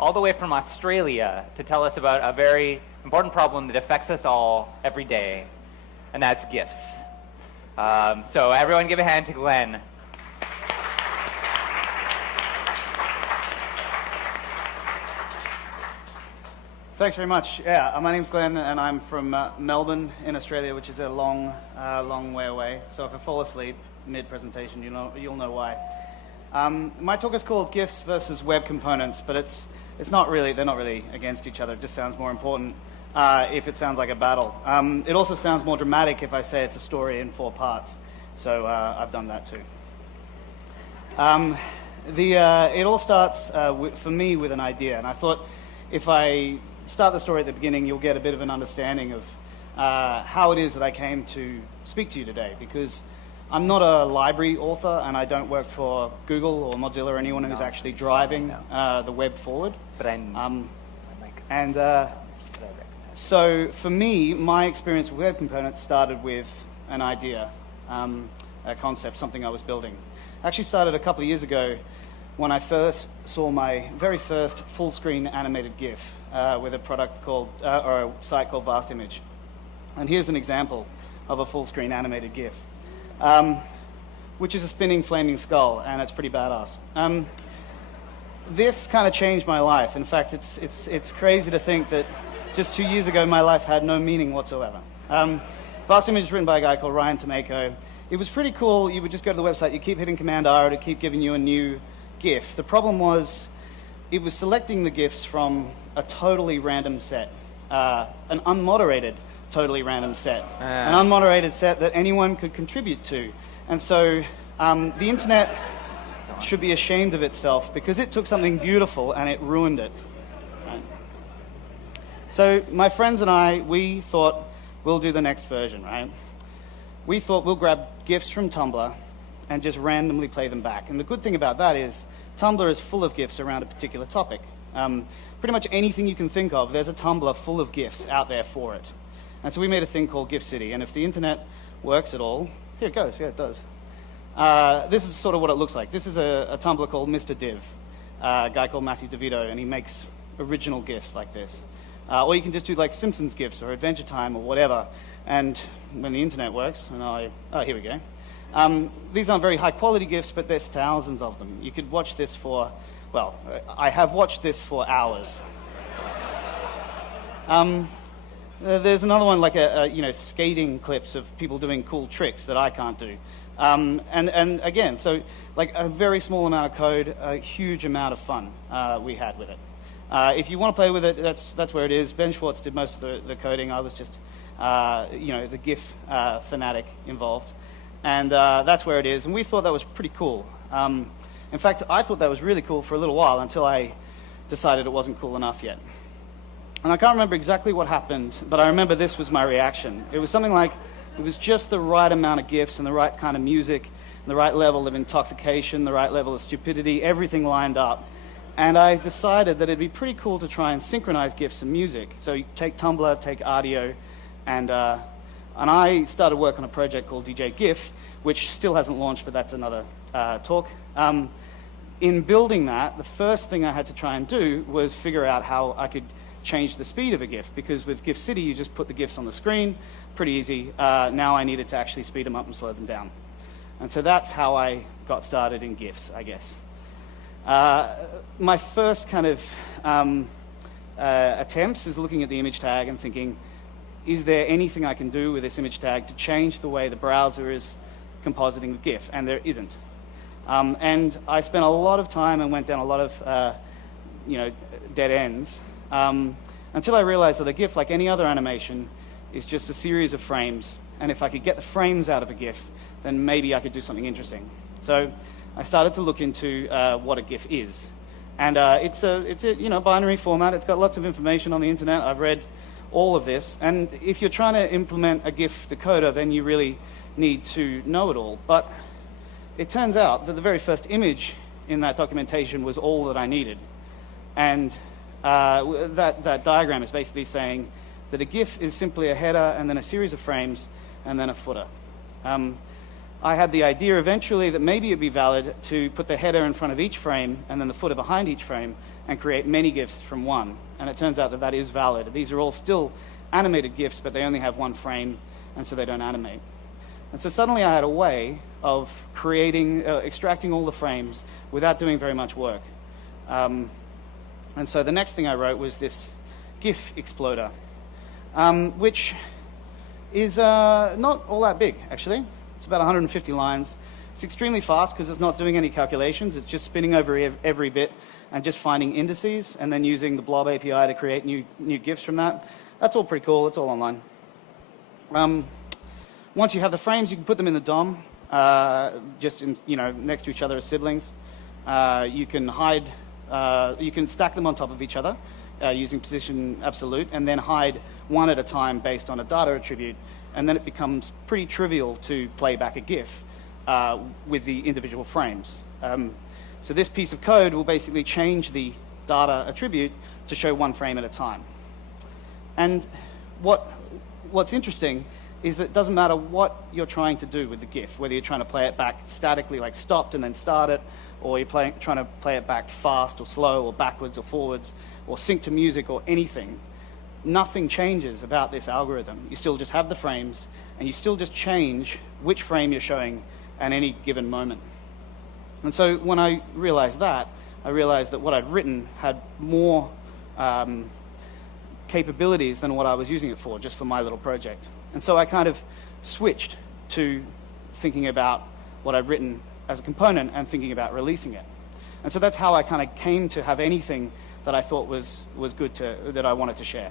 all the way from Australia to tell us about a very important problem that affects us all every day, and that's GIFs. So everyone give a hand to Glen. Thanks very much. Yeah, my name's Glen, and I'm from Melbourne in Australia, which is a long, long way away. So if I fall asleep mid-presentation, you'll know why. My talk is called GIFs versus web components, but it's not really. They're not really against each other. It just sounds more important if it sounds like a battle. It also sounds more dramatic if I say it's a story in 4 parts. So I've done that too. It all starts for me with an idea, and I thought if I start the story at the beginning, you'll get a bit of an understanding of how it is that I came to speak to you today, because I'm not a library author, and I don't work for Google or Mozilla or anyone who's actually driving the web forward. But so for me, my experience with web components started with an idea, a concept, something I was building. Actually started a couple of years ago when I first saw my very first full-screen animated GIF with a product called, or a site called VastImage. And here's an example of a full-screen animated GIF, which is a spinning flaming skull, and it's pretty badass. This kind of changed my life. In fact, it's crazy to think that just 2 years ago, my life had no meaning whatsoever. VastImage is written by a guy called Ryan Tomeko. It was pretty cool. You would just go to the website, you keep hitting Command-R to keep giving you a new GIF. The problem was it was selecting the GIFs from a totally random set, an unmoderated totally random set, an unmoderated set that anyone could contribute to. And so the internet should be ashamed of itself because it took something beautiful and it ruined it. Right? So my friends and I, we thought we'll do the next version, right? We thought we'll grab GIFs from Tumblr and just randomly play them back. And the good thing about that is Tumblr is full of GIFs around a particular topic. Pretty much anything you can think of, there's a Tumblr full of GIFs out there for it. And so we made a thing called GIF City. And if the internet works at all, here it goes, yeah, it does. This is sort of what it looks like. This is a Tumblr called Mr. Div, a guy called Matthew DeVito, and he makes original GIFs like this. Or you can just do like Simpsons GIFs or Adventure Time or whatever. And when the internet works, and oh, here we go. These aren't very high quality GIFs, but there's thousands of them. You could watch this for, well, I have watched this for hours. There's another one like skating clips of people doing cool tricks that I can't do. And again, so like a very small amount of code, a huge amount of fun we had with it. If you want to play with it, that's where it is. Ben Schwartz did most of the coding. I was just the GIF fanatic involved. And that's where it is. And we thought that was pretty cool. In fact, I thought that was really cool for a little while until I decided it wasn't cool enough yet. And I can't remember exactly what happened, but I remember this was my reaction. It was something like, it was just the right amount of GIFs and the right kind of music, and the right level of intoxication, the right level of stupidity, everything lined up. And I decided that it'd be pretty cool to try and synchronize GIFs and music. So you take Tumblr, take Audio, and I started work on a project called DJ GIF, which still hasn't launched, but that's another talk. In building that, the first thing I had to try and do was figure out how I could change the speed of a GIF, because with GIF City, you just put the GIFs on the screen, pretty easy. Now I needed to actually speed them up and slow them down. And so that's how I got started in GIFs, I guess. My first kind of attempts is looking at the image tag and thinking, is there anything I can do with this image tag to change the way the browser is compositing the GIF? And there isn't. And I spent a lot of time and went down a lot of dead ends until I realized that a GIF, like any other animation, is just a series of frames. And if I could get the frames out of a GIF, then maybe I could do something interesting. So I started to look into what a GIF is. And it's a binary format. It's got lots of information on the internet. I've read all of this. And if you're trying to implement a GIF decoder, then you really need to know it all. But it turns out that the very first image in that documentation was all that I needed. And that diagram is basically saying that a GIF is simply a header and then a series of frames and then a footer. I had the idea eventually that maybe it'd be valid to put the header in front of each frame and then the footer behind each frame, and create many GIFs from one. And it turns out that that is valid. These are all still animated GIFs, but they only have one frame, and so they don't animate. And so suddenly I had a way of creating, extracting all the frames without doing very much work. And so the next thing I wrote was this GIF exploder, which is not all that big, actually. It's about 150 lines. It's extremely fast because it's not doing any calculations. It's just spinning over every bit and just finding indices and then using the blob API to create new GIFs from that. That's all pretty cool. It's all online. Once you have the frames, you can put them in the DOM, just in, next to each other as siblings. You can hide, you can stack them on top of each other using position absolute, and then hide one at a time based on a data attribute, and then it becomes pretty trivial to play back a GIF with the individual frames. So this piece of code will basically change the data attribute to show one frame at a time. And what's interesting is that it doesn't matter what you're trying to do with the GIF, whether you're trying to play it back statically, like stopped and then start it, or you're trying to play it back fast or slow or backwards or forwards, or sync to music or anything. Nothing changes about this algorithm. You still just have the frames, and you still just change which frame you're showing at any given moment. And so when I realized that what I'd written had more capabilities than what I was using it for, just for my little project. And so I kind of switched to thinking about what I'd written as a component and thinking about releasing it. And so that's how I kind of came to have anything that I thought was good that I wanted to share.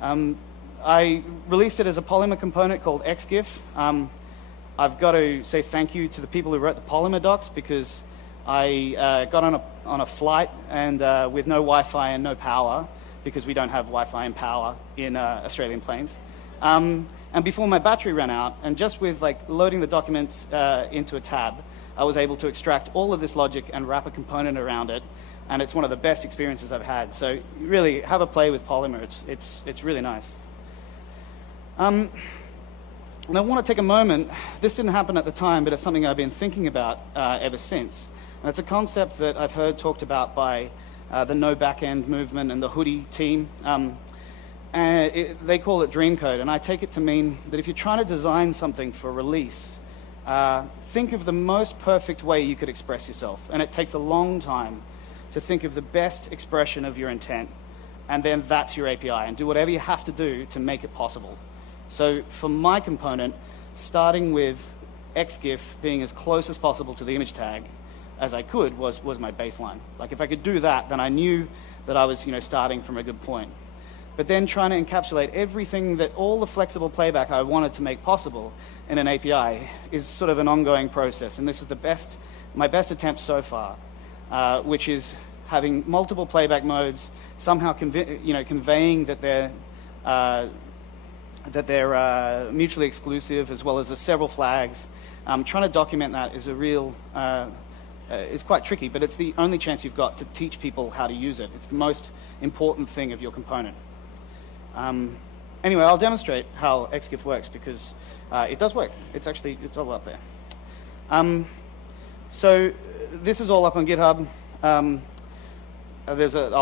I released it as a Polymer component called XGIF. I've got to say thank you to the people who wrote the Polymer docs, because I got on a flight and with no Wi-Fi and no power, because we don't have Wi-Fi and power in Australian planes. And before my battery ran out, and just with loading the documents into a tab, I was able to extract all of this logic and wrap a component around it, and it's one of the best experiences I've had. So really, have a play with Polymer. It's really nice. And I want to take a moment. This didn't happen at the time, but it's something I've been thinking about ever since. And it's a concept that I've heard talked about by the no backend movement and the Hoodie team. They call it Dreamcode, and I take it to mean that if you're trying to design something for release, think of the most perfect way you could express yourself. And it takes a long time to think of the best expression of your intent, and then that's your API, and do whatever you have to do to make it possible. So for my component, starting with XGIF being as close as possible to the image tag as I could was my baseline. Like if I could do that, then I knew that I was starting from a good point. But then trying to encapsulate everything, that all the flexible playback I wanted to make possible in an API is sort of an ongoing process. And this is my best attempt so far, which is having multiple playback modes, somehow conveying that they're mutually exclusive, as well as the several flags. Trying to document that is it's quite tricky, but it's the only chance you've got to teach people how to use it. It's the most important thing of your component. Anyway, I'll demonstrate how XGIF works, because it does work. It's all up there. So this is all up on GitHub. I'll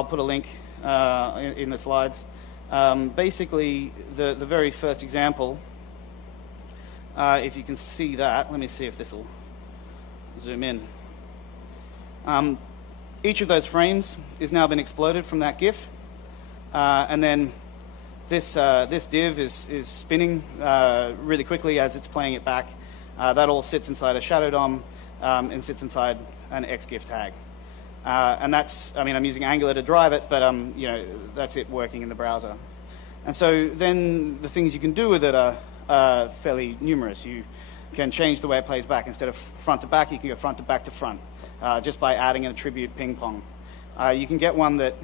put a link in the slides. Basically, the very first example, if you can see that, let me see if this will zoom in. Each of those frames is now been exploded from that GIF, and then this div is spinning really quickly as it's playing it back. That all sits inside a shadow DOM and sits inside an XGIF tag. And I'm using Angular to drive it, but that's it working in the browser. And so then the things you can do with it are fairly numerous. You can change the way it plays back. Instead of front to back, you can go front to back to front, just by adding an attribute ping pong. You can get one that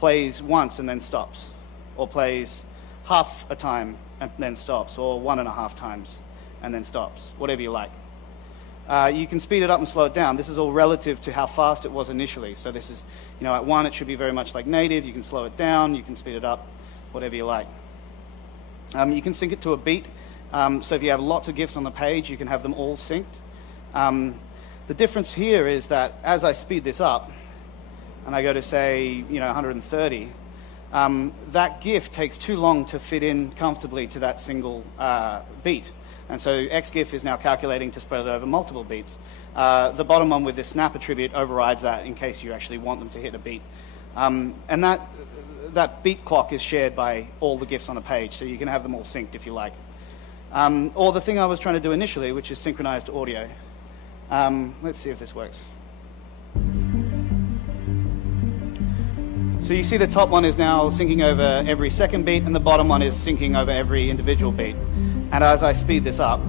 plays once and then stops, or plays half a time and then stops, or 1.5 times and then stops, whatever you like. You can speed it up and slow it down. This is all relative to how fast it was initially. So this is, at 1 it should be very much like native. You can slow it down, you can speed it up, whatever you like. You can sync it to a beat. So if you have lots of GIFs on the page, you can have them all synced. The difference here is that as I speed this up, and I go to say 130, that GIF takes too long to fit in comfortably to that single beat. And so XGIF is now calculating to spread it over multiple beats. The bottom one with the snap attribute overrides that in case you actually want them to hit a beat. And that beat clock is shared by all the GIFs on a page, so you can have them all synced if you like. Or the thing I was trying to do initially, which is synchronized audio. Let's see if this works. So you see the top one is now syncing over every second beat, and the bottom one is syncing over every individual beat. And as I speed this up,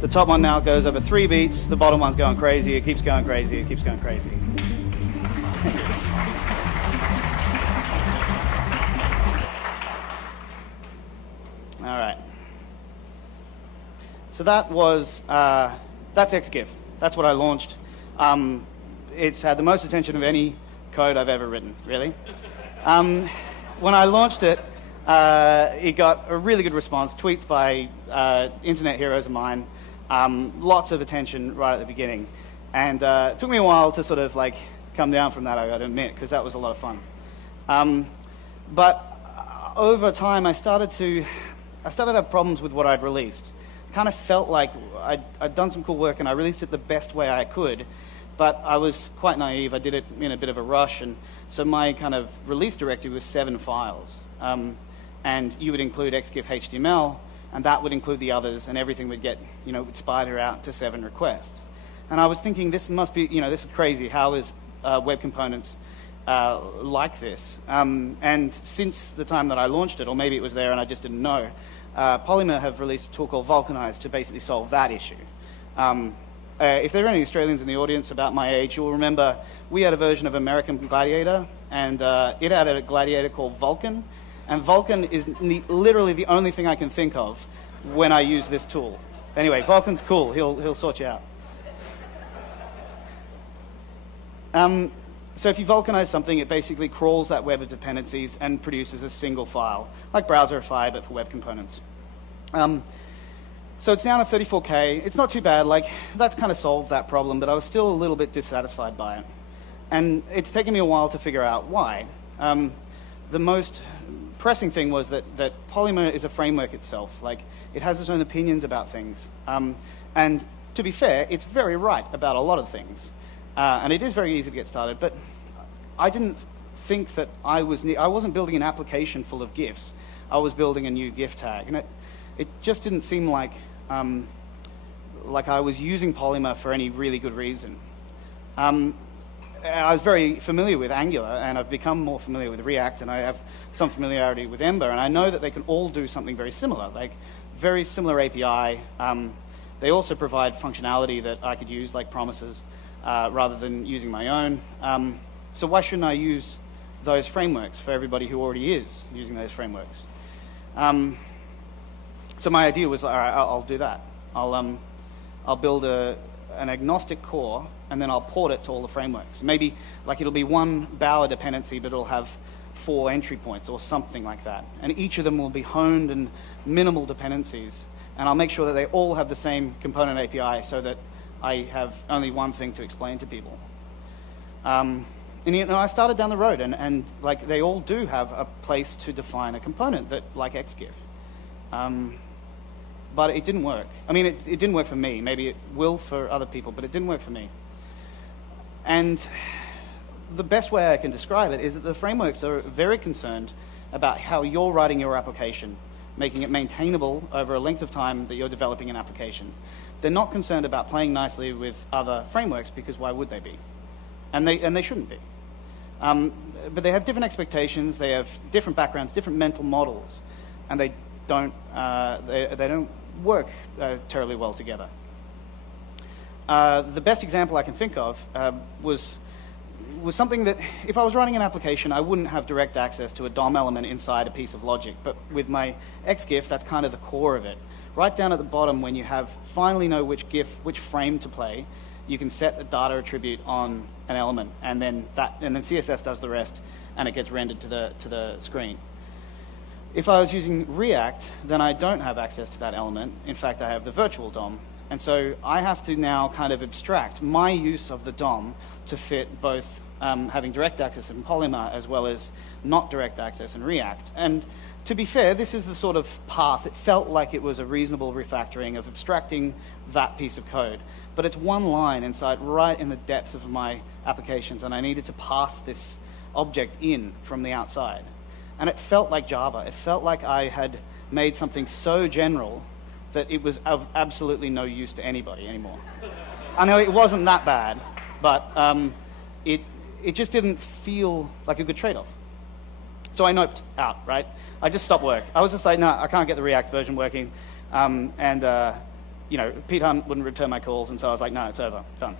the top one now goes over 3 beats, the bottom one's going crazy, it keeps going crazy, it keeps going crazy. All right. So that was, that's XGIF. That's what I launched. It's had the most attention of any code I've ever written, really. When I launched it, it got a really good response, tweets by internet heroes of mine, lots of attention right at the beginning. And it took me a while to sort of like come down from that, I gotta admit, because that was a lot of fun. But over time, I started to have problems with what I'd released. Kind of felt like I'd done some cool work and I released it the best way I could, but I was quite naive. I did it in a bit of a rush, and so my kind of release directive was 7 files. And you would include XGIF HTML, and that would include the others, and everything would get, would spider out to 7 requests. And I was thinking, this must be, this is crazy. How is web components like this? And since the time that I launched it, or maybe it was there and I just didn't know, Polymer have released a tool called Vulcanize to basically solve that issue. If there are any Australians in the audience about my age, you'll remember we had a version of American Gladiator, and it had a gladiator called Vulcan. And Vulcan is literally the only thing I can think of when I use this tool. Anyway, Vulcan's cool. He'll sort you out. So if you vulcanize something, it basically crawls that web of dependencies and produces a single file, like Browserify, but for web components. So it's down to 34K. It's not too bad. Like, that's kind of solved that problem, but I was still a little bit dissatisfied by it. And it's taken me a while to figure out why. The most pressing thing was that Polymer is a framework itself. Like, it has its own opinions about things. And to be fair, it's very right about a lot of things. And it is very easy to get started, but I didn't think that I wasn't building an application full of GIFs. I was building a new GIF tag, and it just didn't seem like I was using Polymer for any really good reason. I was very familiar with Angular, and I've become more familiar with React, and I have some familiarity with Ember, and I know that they can all do something very similar, like very similar API. They also provide functionality that I could use, like promises, rather than using my own. So why shouldn't I use those frameworks for everybody who already is using those frameworks? So my idea was, all right, I'll do that. I'll build an agnostic core, and then I'll port it to all the frameworks. Maybe like it'll be one Bower dependency, but it'll have 4 entry points or something like that. And each of them will be honed and minimal dependencies. And I'll make sure that they all have the same component API so that I have only one thing to explain to people. And I started down the road, and like they all do have a place to define a component that, like XGIF. But it didn't work. I mean, it didn't work for me. Maybe it will for other people, but it didn't work for me. And the best way I can describe it is that the frameworks are very concerned about how you're writing your application, making it maintainable over a length of time that you're developing an application. They're not concerned about playing nicely with other frameworks, because why would they be? And they shouldn't be. But they have different expectations, they have different backgrounds, different mental models, and they don't work terribly well together. The best example I can think of was something that, if I was writing an application, I wouldn't have direct access to a DOM element inside a piece of logic. But with my XGIF, that's kind of the core of it. Right down at the bottom, when you finally know which GIF, which frame to play, you can set the data attribute on an element, and then CSS does the rest, and it gets rendered to the screen. If I was using React, then I don't have access to that element. In fact, I have the virtual DOM. And so I have to now kind of abstract my use of the DOM to fit both having direct access in Polymer as well as not direct access in React. And to be fair, this is the sort of path. It felt like it was a reasonable refactoring of abstracting that piece of code. But it's one line inside, right in the depth of my applications, and I needed to pass this object in from the outside. And it felt like Java. It felt like I had made something so general that it was of absolutely no use to anybody anymore. I know it wasn't that bad, but it just didn't feel like a good trade-off. So I noped out, right? I just stopped work. I was just like, no, I can't get the React version working. You know, Pete Hunt wouldn't return my calls, and so I was like, no, it's over, done.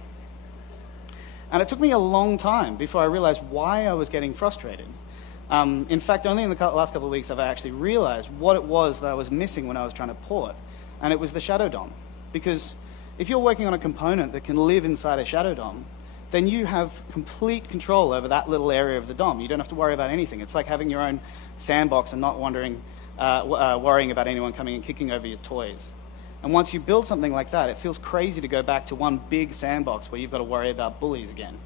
And it took me a long time before I realized why I was getting frustrated. In fact, only in the last couple of weeks have I actually realized what it was that I was missing when I was trying to port, and it was the shadow DOM. Because if you're working on a component that can live inside a shadow DOM, then you have complete control over that little area of the DOM. You don't have to worry about anything. It's like having your own sandbox and not worrying about anyone coming and kicking over your toys. And once you build something like that, it feels crazy to go back to one big sandbox where you've got to worry about bullies again.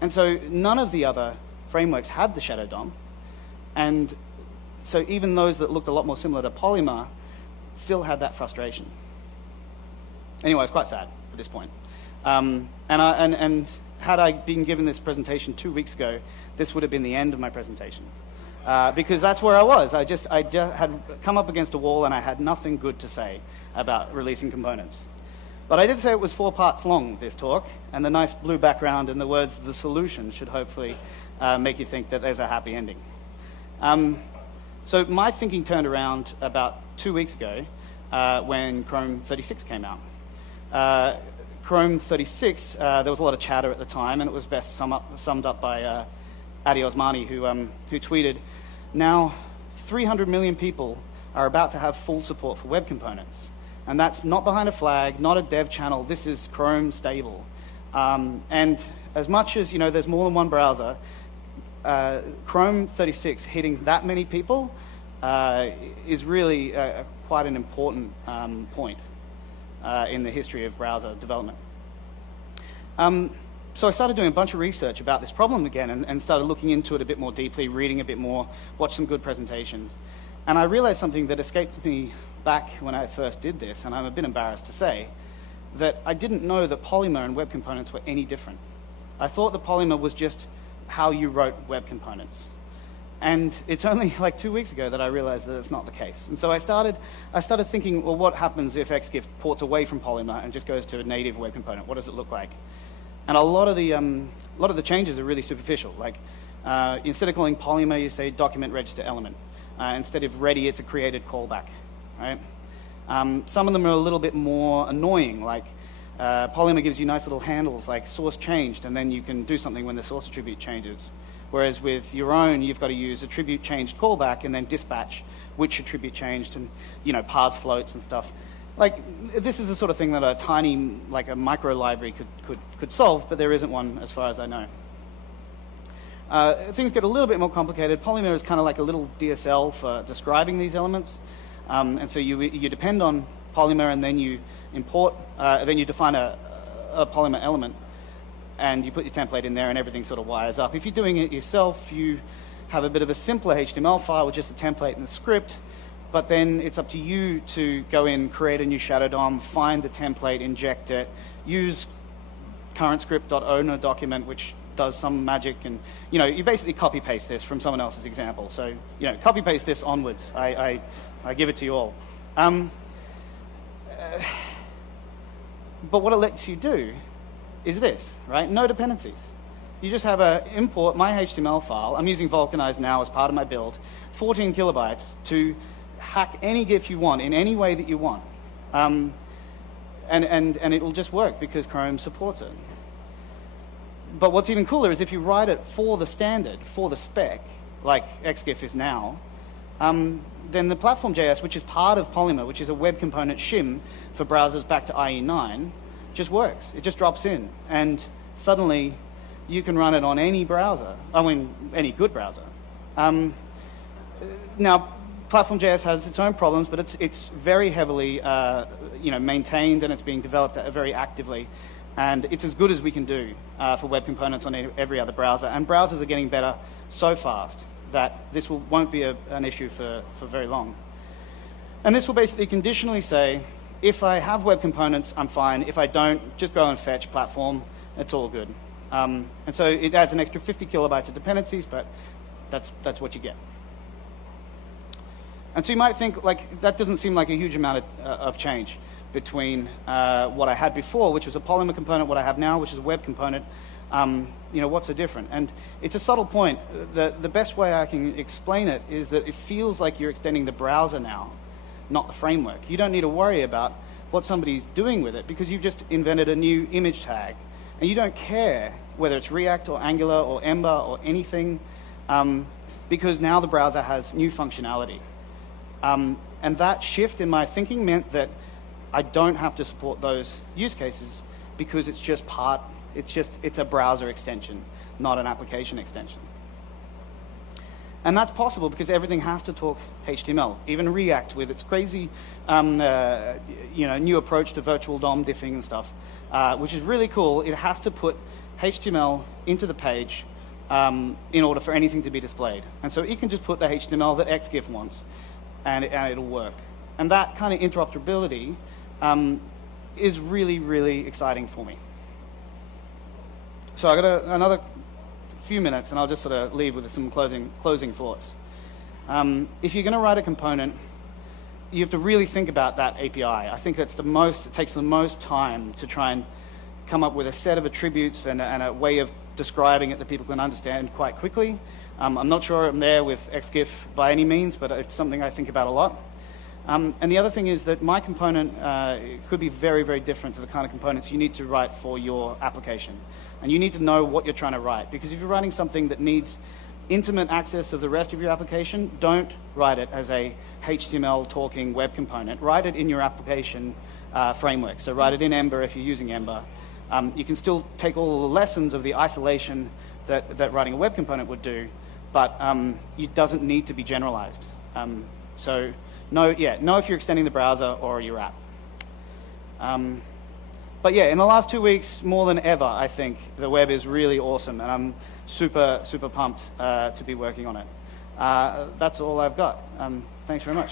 And so none of the other frameworks had the shadow DOM. And so even those that looked a lot more similar to Polymer still had that frustration. Anyway, it's quite sad at this point. And had I been given this presentation 2 weeks ago, this would have been the end of my presentation. Because that's where I was. I just had come up against a wall, and I had nothing good to say about releasing components. But I did say it was 4 parts long, this talk, and the nice blue background and the words, the solution, should hopefully make you think that there's a happy ending. So my thinking turned around about 2 weeks ago when Chrome 36 came out. Chrome 36, there was a lot of chatter at the time, and it was best summed up by Adi Osmani, who tweeted, now 300 million people are about to have full support for web components. And that's not behind a flag, not a dev channel. This is Chrome stable. And as much as, you know, there's more than one browser, Chrome 36 hitting that many people is really quite an important point in the history of browser development. So I started doing a bunch of research about this problem again and started looking into it a bit more deeply, reading a bit more, watched some good presentations. And I realized something that escaped me back when I first did this, and I'm a bit embarrassed to say, that I didn't know that Polymer and web components were any different. I thought that Polymer was just how you wrote web components. And it's only like 2 weeks ago that I realized that it's not the case. And so I started thinking, well, what happens if XGIF ports away from Polymer and just goes to a native web component? What does it look like? And a lot of the changes are really superficial. Like instead of calling Polymer, you say document register element. Instead of ready, it's a created callback. Right? Some of them are a little bit more annoying. Like Polymer gives you nice little handles like source changed, and then you can do something when the source attribute changes. Whereas with your own, you've got to use attribute changed callback and then dispatch which attribute changed and, you know, parse floats and stuff. Like, this is the sort of thing that a tiny, like a micro library could solve, but there isn't one as far as I know. Things get a little bit more complicated. Polymer is kind of like a little DSL for describing these elements. And so you depend on Polymer, and then you import, then you define a Polymer element, and you put your template in there, and everything sort of wires up. If you're doing it yourself, you have a bit of a simpler HTML file with just a template and the script, but then it's up to you to go in, create a new shadow DOM, find the template, inject it, use currentscript.owner document, which does some magic, and you know, you basically copy paste this from someone else's example. So you know, copy paste this onwards. I give it to you all. But what it lets you do is this, right? No dependencies. You just have a import my HTML file. I'm using Vulkanized now as part of my build, 14 kilobytes to hack any GIF you want in any way that you want. And it will just work because Chrome supports it. But what's even cooler is if you write it for the standard, for the spec, like XGIF is now, then the platform.js, which is part of Polymer, which is a web component shim for browsers back to IE9, just works. It just drops in. And suddenly, you can run it on any browser. I mean, any good browser. Now, Platform.js has its own problems, but it's very heavily maintained, and it's being developed very actively. And it's as good as we can do for web components on every other browser. And browsers are getting better so fast that this won't be an issue for very long. And this will basically conditionally say, if I have web components, I'm fine. If I don't, just go and fetch platform. It's all good. And so it adds an extra 50 kilobytes of dependencies, but that's what you get. And so you might think, like, that doesn't seem like a huge amount of change between what I had before, which was a Polymer component, what I have now, which is a web component. What's so different? And it's a subtle point. The best way I can explain it is that it feels like you're extending the browser now, not the framework. You don't need to worry about what somebody's doing with it because you've just invented a new image tag. And you don't care whether it's React or Angular or Ember or anything because now the browser has new functionality. And that shift in my thinking meant that I don't have to support those use cases because it's just it's a browser extension, not an application extension. And that's possible because everything has to talk HTML. Even React with its crazy new approach to virtual DOM diffing and stuff, which is really cool. It has to put HTML into the page in order for anything to be displayed. And so it can just put the HTML that XGIF wants, and it'll work. And that kind of interoperability is really, really exciting for me. So I've got another few minutes, and I'll just sort of leave with some closing thoughts. If you're going to write a component, you have to really think about that API. I think it takes the most time to try and come up with a set of attributes and a way of describing it that people can understand quite quickly. I'm not sure I'm there with XGIF by any means, but it's something I think about a lot. And the other thing is that my component could be very, very different to the kind of components you need to write for your application. And you need to know what you're trying to write. Because if you're writing something that needs intimate access of the rest of your application, don't write it as a HTML talking web component. Write it in your application framework. So write it in Ember if you're using Ember. You can still take all the lessons of the isolation that writing a web component would do, but it doesn't need to be generalized. So know if you're extending the browser or your app. But yeah, in the last 2 weeks, more than ever, I think the web is really awesome, and I'm super, super pumped to be working on it. That's all I've got. Thanks very much.